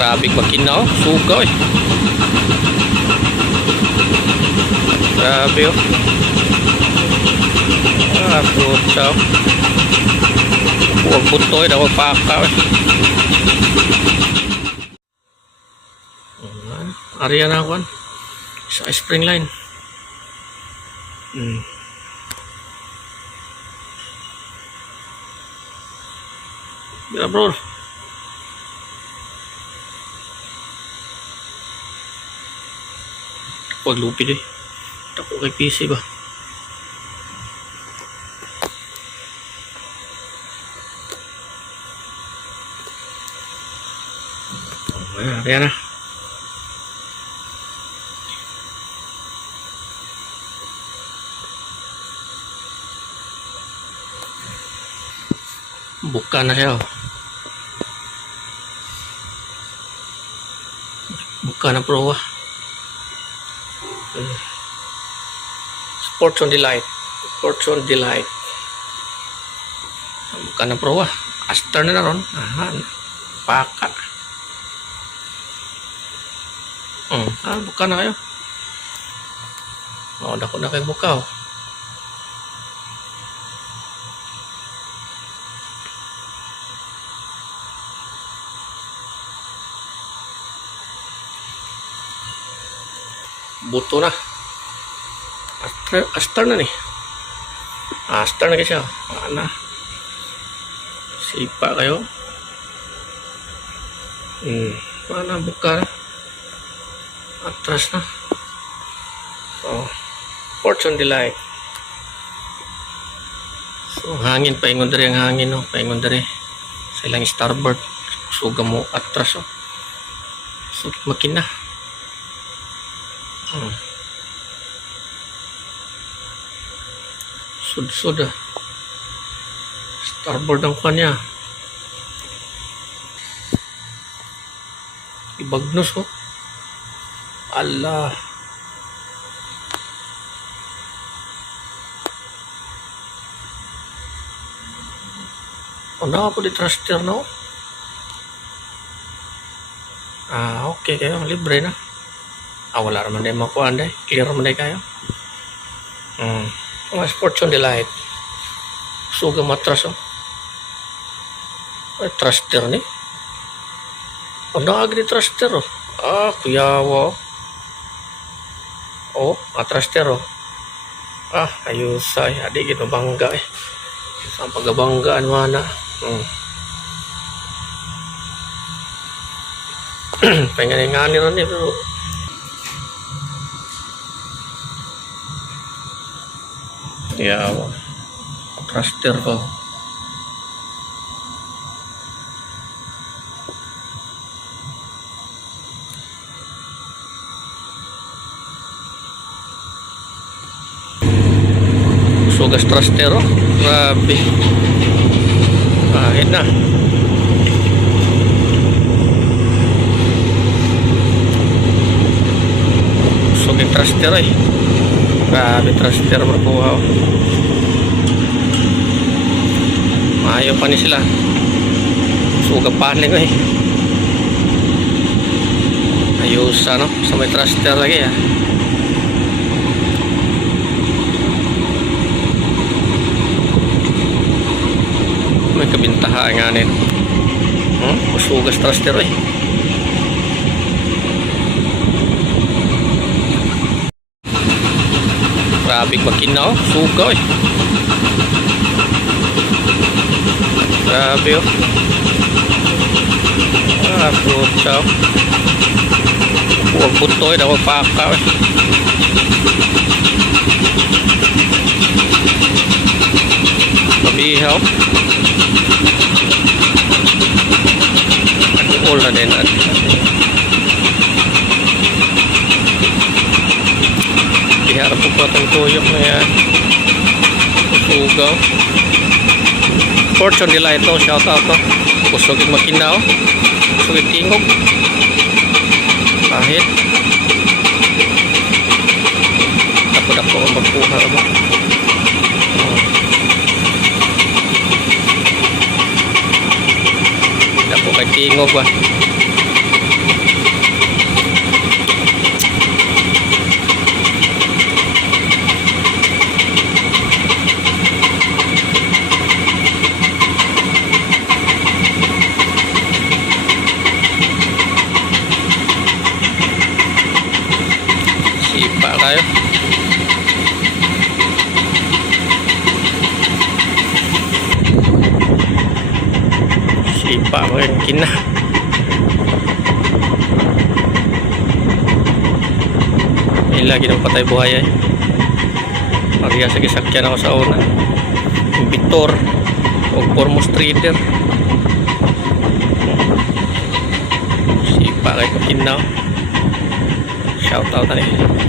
Grabe makina oh. Suga eh. Grabe oh. Puta oh. Huwag butoy na huwag paka eh. Area na ako sa spring line. Bila bro. Huwag lupi deh. Tako kay PC ba? Ayan na. Buka na siya. Buka na pro. Sports on Delight. Sports on Delight. Buka na pro. Aster na ron. Aha. Paka. Buka na kayo. Dako na kayo buka oh. Buto na. Aster na nih. Aster na kasi oh. Ana. Sipa kayo. Mana buka na. Atras na. So, Sports on Delight. So, hangin. Paingon dari ang hangin. No? Paingon dari. Sa ilang starboard. Suga mo atras. Oh. So, makina. Sud-sud ah. Starboard ang kanya. Ibagnos oh. Allah. Na ako di thruster no? Okay kayo. Libre na. Wala naman din makuha anday. Clear naman din kayo. Mga Sports on Delight. Suga matras oh. Ay, thruster ni. Agri thruster oh. Kuyawa oh. Thruster oh. Ayusay. Adik gino bangga eh. Saan pagabanggaan mana. Pengen ngani ron ni bro. Ya, thruster ko. Sugas thruster oh. Grabe. Kahit na. Sugas thruster eh. Grabe thruster berbuah. Ayaw pa ni sila. Suga paling eh. Ayos ano. Sa may thruster lagi ya. May kabintahan nga nito. Sugas thruster eh. Grabe makina oh. Suga eh. Grabe oh. Puta oh. Huwag butoy na huwag paka eh. Mabihaw. All na din at iharap po po itong tuyok na yan. Sugaw. Sports on Delight to. Shout out to. Kusogin makina oh. Kusogin tingog. Kahit dako-dako ang magpuha mo. Dako kay tingog ba. Sipa kayo. Sipa ko yun, kina. May lagi ng patay buhay ay. Pagya sa gisakyan ako sa una. Victor o Foremost Trader. Sipa kayo, kina. Shout out na eh.